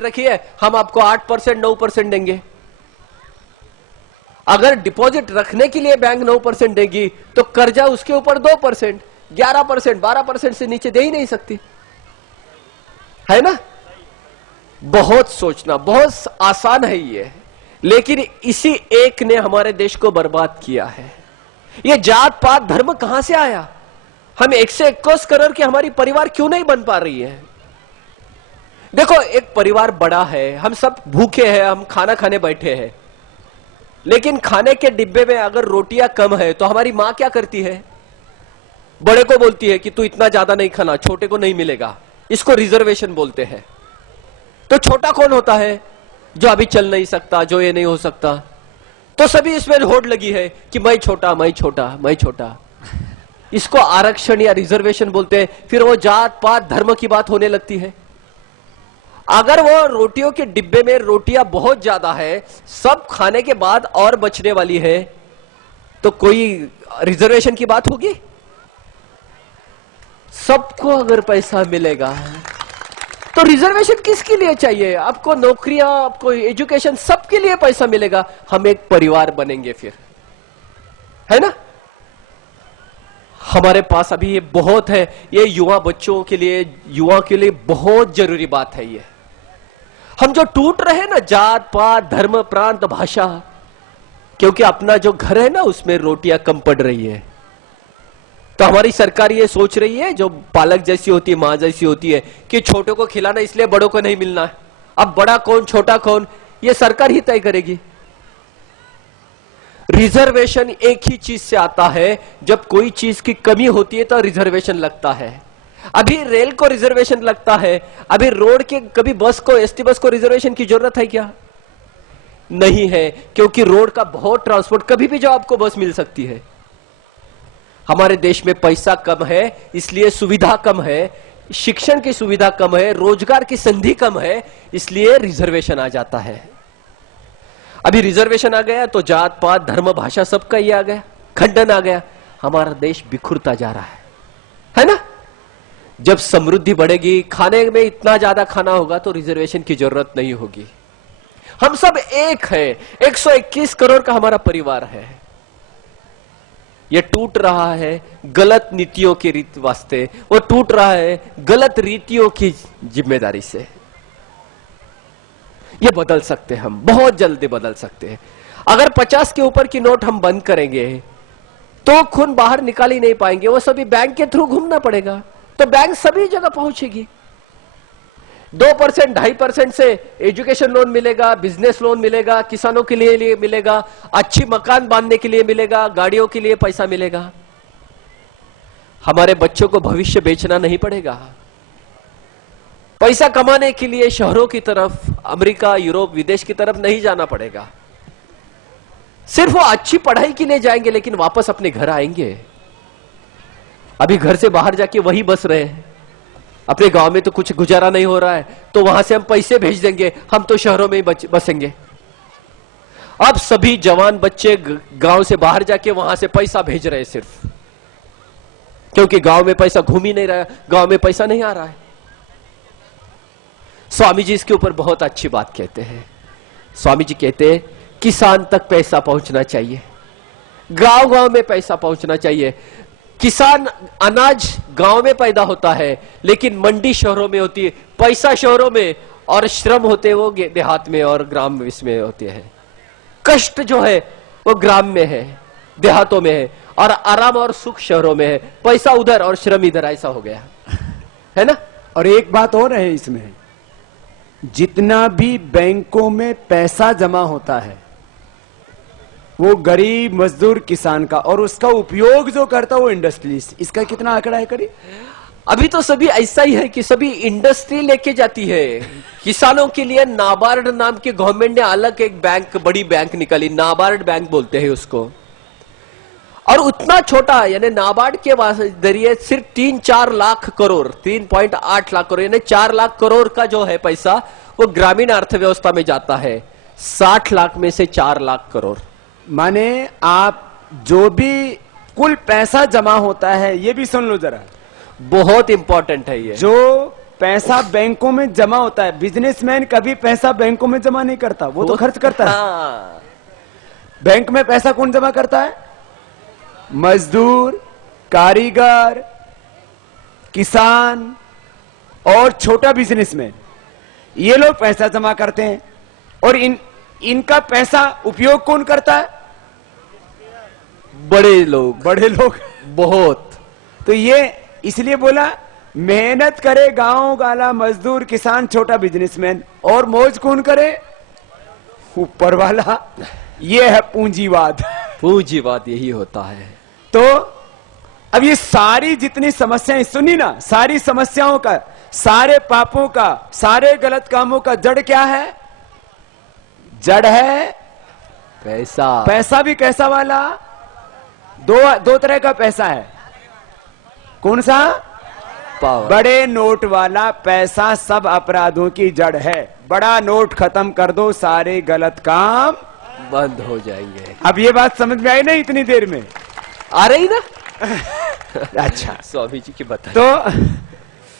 Deposit रखिए, हम आपको 8% 9% देंगे। अगर डिपॉजिट रखने के लिए बैंक 9% देगी तो कर्जा उसके ऊपर 2%, 11%, 12% से नीचे दे ही नहीं सकती, है ना। बहुत सोचना, बहुत आसान है ये, लेकिन इसी एक ने हमारे देश को बर्बाद किया है। ये जात पात धर्म कहां से आया? हम 121 करोड़ की हमारी परिवार क्यों नहीं बन पा रही है? देखो, एक परिवार बड़ा है, हम सब भूखे हैं, हम खाना खाने बैठे हैं, लेकिन खाने के डिब्बे में अगर रोटियां कम है तो हमारी मां क्या करती है? बड़े को बोलती है कि तू इतना ज्यादा नहीं खाना, छोटे को नहीं मिलेगा। इसको रिजर्वेशन बोलते हैं। तो छोटा कौन होता है? जो अभी चल नहीं सकता, जो ये नहीं हो सकता। तो सभी इसमें होड़ लगी है कि मैं छोटा, मैं छोटा, मैं छोटा। इसको आरक्षण या रिजर्वेशन बोलते हैं। फिर वो जात पात धर्म की बात होने लगती है। अगर वो रोटियों के डिब्बे में रोटियां बहुत ज्यादा है, सब खाने के बाद और बचने वाली है, तो कोई रिजर्वेशन की बात होगी? सबको अगर पैसा मिलेगा तो रिजर्वेशन किसके लिए चाहिए? आपको नौकरियां, आपको एजुकेशन, सबके लिए पैसा मिलेगा। हम एक परिवार बनेंगे फिर, है ना। हमारे पास अभी ये बहुत है, ये युवा बच्चों के लिए, युवा के लिए बहुत जरूरी बात है ये। हम जो टूट रहे हैं ना, जात पात धर्म प्रांत भाषा, क्योंकि अपना जो घर है ना उसमें रोटियां कम पड़ रही है। तो हमारी सरकार ये सोच रही है, जो पालक जैसी होती है, मां जैसी होती है, कि छोटों को खिलाना इसलिए बड़ों को नहीं मिलना है। अब बड़ा कौन छोटा कौन ये सरकार ही तय करेगी। रिजर्वेशन एक ही चीज से आता है, जब कोई चीज की कमी होती है तो रिजर्वेशन लगता है। अभी रेल को रिजर्वेशन लगता है, अभी रोड के कभी बस को, एसटी बस को रिजर्वेशन की जरूरत है क्या? नहीं है, क्योंकि रोड का बहुत ट्रांसपोर्ट, कभी भी जो आपको बस मिल सकती है। हमारे देश में पैसा कम है, इसलिए सुविधा कम है, शिक्षण की सुविधा कम है, रोजगार की संधि कम है, इसलिए रिजर्वेशन आ जाता है। अभी रिजर्वेशन आ गया तो जात पात धर्म भाषा सबका ये आ गया, खंडन आ गया, हमारा देश बिखुरता जा रहा है ना। जब समृद्धि बढ़ेगी, खाने में इतना ज्यादा खाना होगा तो रिजर्वेशन की जरूरत नहीं होगी। हम सब एक हैं, 121 करोड़ का हमारा परिवार है। ये टूट रहा है गलत नीतियों की रीत वास्ते, वो टूट रहा है गलत रीतियों की जिम्मेदारी से। ये बदल सकते हैं, हम बहुत जल्दी बदल सकते हैं। अगर 50 के ऊपर की नोट हम बंद करेंगे तो खून बाहर निकाल ही नहीं पाएंगे, वो सभी बैंक के थ्रू घूमना पड़ेगा, तो बैंक सभी जगह पहुंचेगी। 2%, 2.5% से एजुकेशन लोन मिलेगा, बिजनेस लोन मिलेगा, किसानों के लिए मिलेगा, अच्छी मकान बांधने के लिए मिलेगा, गाड़ियों के लिए पैसा मिलेगा। हमारे बच्चों को भविष्य बेचना नहीं पड़ेगा। पैसा कमाने के लिए शहरों की तरफ, अमेरिका, यूरोप, विदेश की तरफ नहीं जाना पड़ेगा। सिर्फ वो अच्छी पढ़ाई के लिए जाएंगे, लेकिन वापस अपने घर आएंगे। अभी घर से बाहर जाके वही बस रहे हैं, अपने गांव में तो कुछ गुजारा नहीं हो रहा है, तो वहां से हम पैसे भेज देंगे, हम तो शहरों में ही बसेंगे। अब सभी जवान बच्चे गांव से बाहर जाके वहां से पैसा भेज रहे हैं, सिर्फ क्योंकि गांव में पैसा घूम ही नहीं रहा, गांव में पैसा नहीं आ रहा है। स्वामी जी इसके ऊपर बहुत अच्छी बात कहते हैं। स्वामी जी कहते हैं किसान तक पैसा पहुंचना चाहिए, गांव गांव में पैसा पहुंचना चाहिए। किसान अनाज गांव में पैदा होता है, लेकिन मंडी शहरों में होती है, पैसा शहरों में, और श्रम होते वो देहात में और ग्राम इसमें होते हैं। कष्ट जो है वो ग्राम में है, देहातों में है, और आराम और सुख शहरों में है। पैसा उधर और श्रम इधर, ऐसा हो गया है ना। और एक बात और है इसमें, जितना भी बैंकों में पैसा जमा होता है वो गरीब मजदूर किसान का, और उसका उपयोग जो करता है वो इंडस्ट्रीज, इसका कितना आंकड़ा है करीब? अभी तो सभी ऐसा ही है कि सभी इंडस्ट्री लेके जाती है। किसानों के लिए नाबार्ड नाम की गवर्नमेंट ने अलग एक बैंक, बड़ी बैंक निकाली, नाबार्ड बैंक बोलते हैं उसको। और उतना छोटा, यानी नाबार्ड के जरिए सिर्फ 3-4 लाख करोड़, 3.8 लाख करोड़, यानी 4 लाख करोड़ का जो है पैसा वो ग्रामीण अर्थव्यवस्था में जाता है। 60 लाख में से 4 लाख करोड़, माने आप जो भी कुल पैसा जमा होता है, ये भी सुन लो जरा, बहुत इंपॉर्टेंट है ये। जो पैसा बैंकों में जमा होता है, बिजनेसमैन कभी पैसा बैंकों में जमा नहीं करता, वो तो खर्च करता है। हाँ। बैंक में पैसा कौन जमा करता है? मजदूर, कारीगर, किसान और छोटा बिजनेसमैन, ये लोग पैसा जमा करते हैं। और इनका पैसा उपयोग कौन करता है? बड़े लोग, बड़े लोग बहुत। तो ये इसलिए बोला मेहनत करे गांव वाला मजदूर, किसान, छोटा बिजनेसमैन, और मौज कौन करे? ऊपर वाला। ये है पूंजीवाद। पूंजीवाद यही होता है। तो अब ये सारी जितनी समस्याएं सुनी ना, सारी समस्याओं का, सारे पापों का, सारे गलत कामों का जड़ क्या है? जड़ है पैसा। पैसा भी कैसा वाला? दो तरह का पैसा है। कौन सा? पावर। बड़े नोट वाला पैसा सब अपराधों की जड़ है। बड़ा नोट खत्म कर दो, सारे गलत काम बंद हो जाएंगे। अब ये बात समझ में आई ना इतनी देर में? आ रही ना? अच्छा, स्वामी जी की बता। तो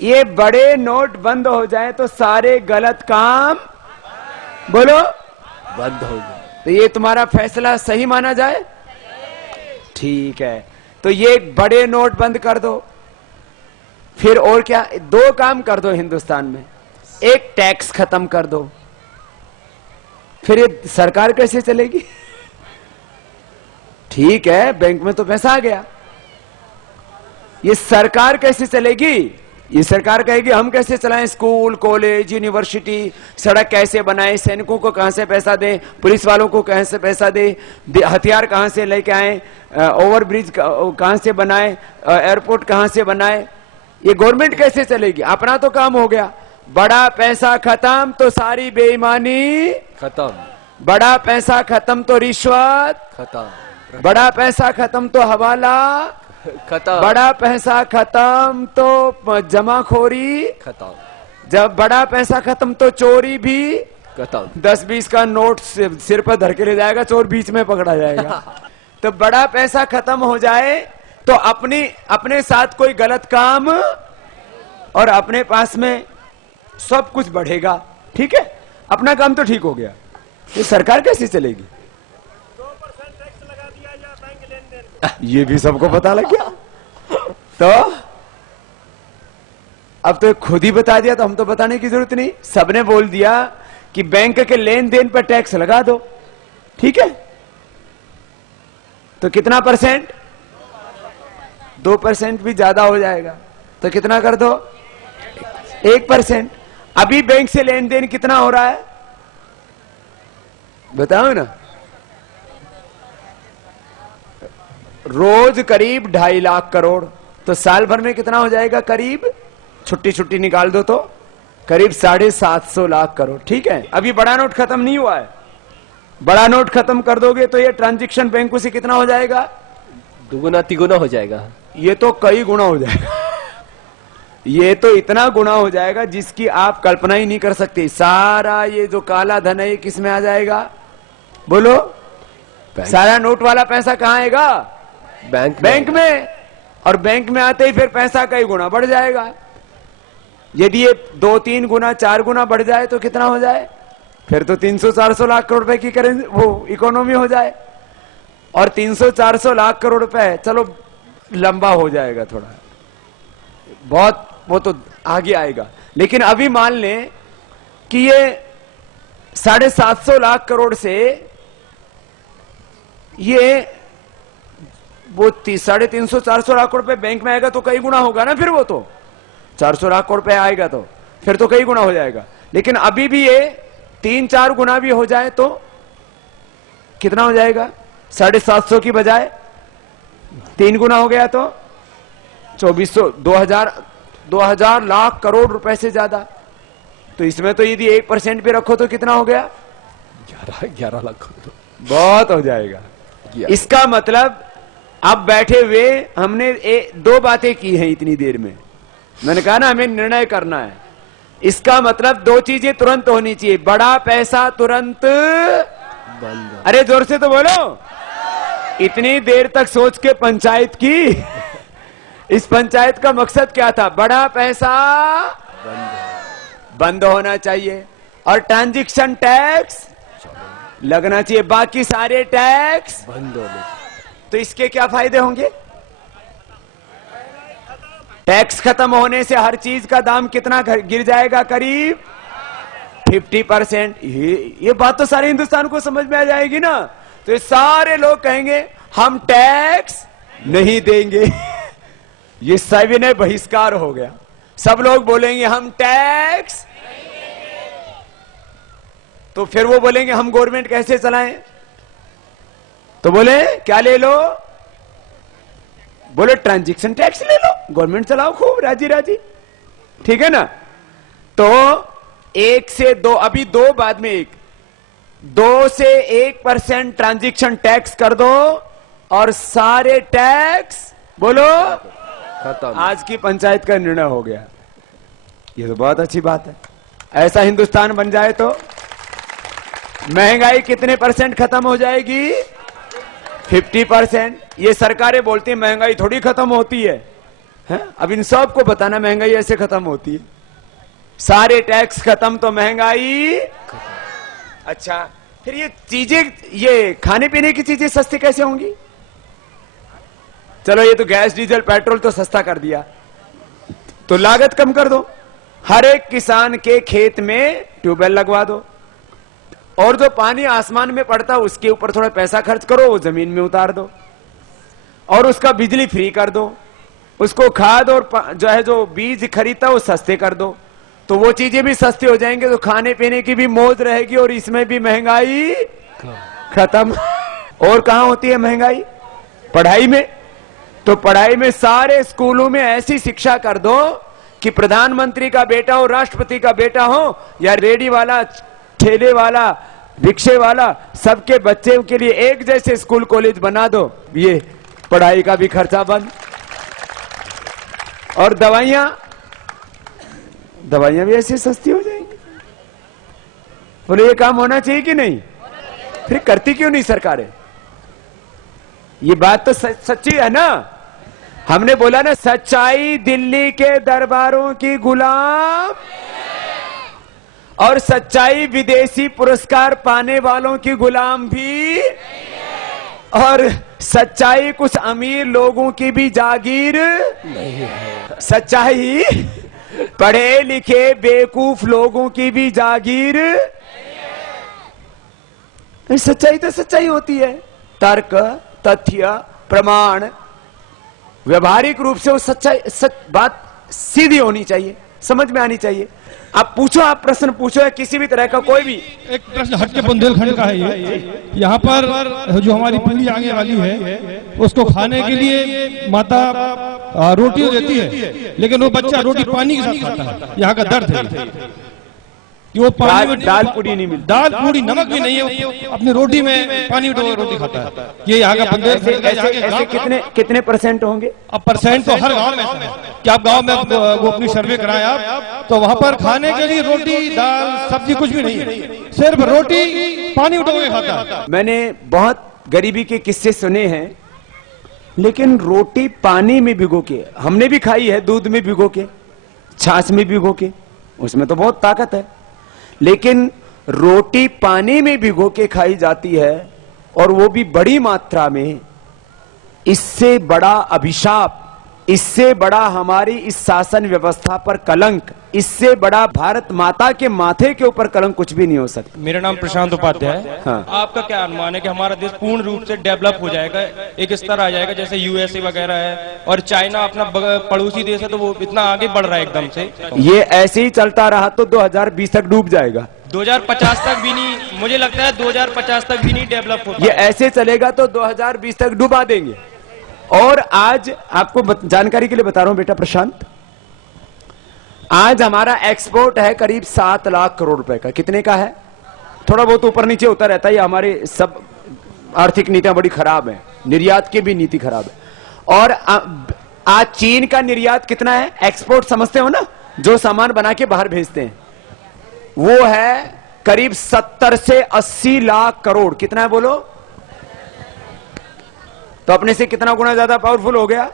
ये बड़े नोट बंद हो जाए तो सारे गलत काम, बोलो, बंद हो गए। तो ये तुम्हारा फैसला सही माना जाए? ठीक है, तो ये बड़े नोट बंद कर दो। फिर और क्या? दो काम कर दो हिंदुस्तान में। एक, टैक्स खत्म कर दो। फिर ये सरकार कैसे चलेगी? ठीक है, बैंक में तो पैसा आ गया, ये सरकार कैसे चलेगी? ये सरकार कहेगी हम कैसे चलाएं स्कूल, कॉलेज, यूनिवर्सिटी, सड़क कैसे बनाएं, सैनिकों को कहां से पैसा दें, पुलिस वालों को कहां से पैसा दें, हथियार कहां से लेके आए, ओवरब्रिज कहां से बनाए, एयरपोर्ट कहां से बनाए? ये गवर्नमेंट कैसे चलेगी? अपना तो काम हो गया। बड़ा पैसा खत्म तो सारी बेईमानी खत्म। बड़ा पैसा खत्म तो रिश्वत खत्म। बड़ा पैसा खत्म तो हवाला खत्म। बड़ा पैसा खत्म तो जमाखोरी खत्म। जब बड़ा पैसा खत्म तो चोरी भी खत्म। 10-20 का नोट सिर पर धर के ले जाएगा चोर, बीच में पकड़ा जाएगा। तो बड़ा पैसा खत्म हो जाए तो अपने साथ कोई गलत काम, और अपने पास में सब कुछ बढ़ेगा। ठीक है, अपना काम तो ठीक हो गया। ये सरकार कैसे चलेगी? 2% टैक्स लगा दिया या बैंक लेन-देन। ये भी सबको पता लग गया। तो अब तो खुद ही बता दिया, तो हम तो बताने की जरूरत नहीं। सबने बोल दिया कि बैंक के लेन देन पर टैक्स लगा दो। ठीक है, तो कितना परसेंट? 2% भी ज्यादा हो जाएगा, तो कितना कर दो? 1%। अभी बैंक से लेन देन कितना हो रहा है बताओ ना? रोज करीब 2.5 लाख करोड़। तो साल भर में कितना हो जाएगा? करीब, छुट्टी छुट्टी निकाल दो तो करीब 750 लाख करोड़। ठीक है, अभी बड़ा नोट खत्म नहीं हुआ है। बड़ा नोट खत्म कर दोगे तो ये ट्रांजैक्शन बैंकों से कितना हो जाएगा? दुगुना तिगुना हो जाएगा। ये तो कई गुना हो जाएगा। ये तो इतना गुना हो जाएगा जिसकी आप कल्पना ही नहीं कर सकते। सारा ये जो काला धन है ये किस में आ जाएगा? बोलो, सारा नोट वाला पैसा कहां आएगा? बैंक में। और बैंक में आते ही फिर पैसा कई गुना बढ़ जाएगा। यदि ये 2-3 गुना 4 गुना बढ़ जाए तो कितना हो जाए? फिर तो 300-400 लाख करोड़ रुपए की करेंसी, वो इकोनॉमी हो जाए। और 300-400 लाख करोड़ रुपए, चलो लंबा हो जाएगा थोड़ा, बहुत, वो तो आगे आएगा। लेकिन अभी मान लें कि ये 750 लाख करोड़ से ये वो 350-400 लाख रुपए बैंक में आएगा तो कई गुना होगा ना। फिर वो तो 400 लाख रुपए आएगा तो फिर तो कई गुना हो जाएगा। लेकिन अभी भी ये 3-4 गुना भी हो जाए तो कितना हो जाएगा? 750 की बजाय 3 गुना हो गया तो 2400, 2000 लाख करोड़ रुपए से ज्यादा। तो इसमें तो यदि 1% भी रखो तो कितना हो गया? 11 लाख। बहुत हो जाएगा। इसका मतलब अब बैठे हुए हमने 2 बातें की हैं इतनी देर में। मैंने कहा ना हमें निर्णय करना है। इसका मतलब 2 चीजें तुरंत होनी चाहिए। बड़ा पैसा तुरंत बंद। अरे जोर से तो बोलो। इतनी देर तक सोच के पंचायत की। इस पंचायत का मकसद क्या था? बड़ा पैसा बंद होना चाहिए। और ट्रांजैक्शन टैक्स लगना चाहिए, बाकी सारे टैक्स बंद होने। तो इसके क्या फायदे होंगे? टैक्स खत्म होने से हर चीज का दाम कितना गिर जाएगा? करीब 50%। ये बात तो सारे हिंदुस्तान को समझ में आ जाएगी ना। तो ये सारे लोग कहेंगे हम टैक्स नहीं देंगे। ये सविनय बहिष्कार हो गया। सब लोग बोलेंगे हम टैक्स, तो फिर वो बोलेंगे हम गवर्नमेंट कैसे चलाएं? तो बोले क्या ले लो? बोले ट्रांजैक्शन टैक्स ले लो, गवर्नमेंट चलाओ खूब राजी राजी। ठीक है ना? तो 1 से 2, अभी 2 बाद में 1, 2 से 1% ट्रांजैक्शन टैक्स कर दो और सारे टैक्स बोलो खत्म। आज की पंचायत का निर्णय हो गया। ये तो बहुत अच्छी बात है। ऐसा हिंदुस्तान बन जाए तो महंगाई कितने % खत्म हो जाएगी? 50%। ये सरकारें बोलती हैं महंगाई थोड़ी खत्म होती है, हैं? अब इन सब को बताना महंगाई ऐसे खत्म होती है। सारे टैक्स खत्म तो महंगाई। अच्छा, फिर ये चीजें, ये खाने पीने की चीजें सस्ती कैसे होंगी? चलो ये तो गैस डीजल पेट्रोल तो सस्ता कर दिया, तो लागत कम कर दो। हर एक किसान के खेत में ट्यूबवेल लगवा दो, और जो पानी आसमान में पड़ता उसके ऊपर थोड़ा पैसा खर्च करो, वो जमीन में उतार दो, और उसका बिजली फ्री कर दो। उसको खाद और जो बीज खरीदता वो सस्ते कर दो, तो वो चीजें भी सस्ती हो जाएंगे, तो खाने पीने की भी मौज रहेगी और इसमें भी महंगाई खत्म। और कहां होती है महंगाई? पढ़ाई में। तो पढ़ाई में सारे स्कूलों में ऐसी शिक्षा कर दो कि प्रधानमंत्री का बेटा हो, राष्ट्रपति का बेटा हो, या रेडी वाला, ठेले वाला, रिक्शे वाला, सबके बच्चे के लिए एक जैसे स्कूल कॉलेज बना दो। ये पढ़ाई का भी खर्चा बंद। और दवाइयां भी ऐसी सस्ती हो जाएंगी। बोले ये काम होना चाहिए कि नहीं? फिर करती क्यों नहीं सरकारें? ये बात तो सच्ची है ना। हमने बोला ना, सच्चाई दिल्ली के दरबारों की गुलाम, और सच्चाई विदेशी पुरस्कार पाने वालों की गुलाम भी, और सच्चाई कुछ अमीर लोगों की भी जागीर नहीं है। सच्चाई पढ़े लिखे बेवकूफ लोगों की भी जागीर। सच्चाई तो सच्चाई होती है। तर्क, तथ्य, प्रमाण, व्यवहारिक रूप से वो सच्चाई, बात सीधी होनी चाहिए, समझ में आनी चाहिए। आप पूछो, आप प्रश्न पूछो, या किसी भी तरह का कोई भी एक प्रश्न हटके बुंदेलखंड का है। ये यहाँ पर जो हमारी पीढ़ी आगे वाली है उसको खाने के लिए माता रोटी देती है, लेकिन वो बच्चा रोटी पानी के साथ खाता है। यहाँ का दर्द है कि वो पानी में दाल पूरी नहीं मिलती, दाल पूरी नमक भी नहीं है, अपनी रोटी में पानी डुबो रोटी खाता है। ये यहाँ का ऐसे कितने % होंगे? अब परसेंट तो हर गांव में है कि आप गांव में वो अपनी सर्वे कराएं आप, तो वहां पर खाने के लिए रोटी, दाल, सब्जी कुछ भी नहीं है, सिर्फ रोटी पानी उठो के खाता है। मैंने बहुत गरीबी के किस्से सुने हैं, लेकिन रोटी पानी में भिगो के हमने भी खाई है, दूध में भिगो के, छाछ में भिगो के, उसमें तो बहुत ताकत है। लेकिन रोटी पानी में भिगो के खाई जाती है, और वो भी बड़ी मात्रा में। इससे बड़ा अभिशाप, इससे बड़ा हमारी इस शासन व्यवस्था पर कलंक, इससे बड़ा भारत माता के माथे के ऊपर कलंक कुछ भी नहीं हो सकता। मेरा नाम प्रशांत उपाध्याय है। हाँ। आपका क्या अनुमान है कि हमारा देश पूर्ण रूप से डेवलप हो जाएगा, एक स्तर आ जाएगा जैसे यूएसए वगैरह है, और चाइना अपना पड़ोसी देश है तो वो इतना आगे बढ़ रहा है एकदम से? ये ऐसे ही चलता रहा तो 2020 तक डूब जाएगा। 2050 तक भी नहीं, मुझे लगता है 2050 तक भी नहीं डेवलप होता। ये ऐसे चलेगा तो 2020 तक डुबा देंगे। और आज आपको जानकारी के लिए बता रहा हूं बेटा प्रशांत, आज हमारा एक्सपोर्ट है करीब 7 लाख करोड़ रुपए का। कितने का है? थोड़ा बहुत ऊपर नीचे होता रहता है, हमारे सब आर्थिक नीतियां बड़ी खराब हैं, निर्यात की भी नीति खराब है। और आज चीन का निर्यात कितना है? एक्सपोर्ट समझते हो ना, जो सामान बना के बाहर भेजते हैं, वो है करीब 70 से 80 लाख करोड़। कितना है बोलो? तो अपने से कितना गुना ज्यादा पावरफुल हो गया?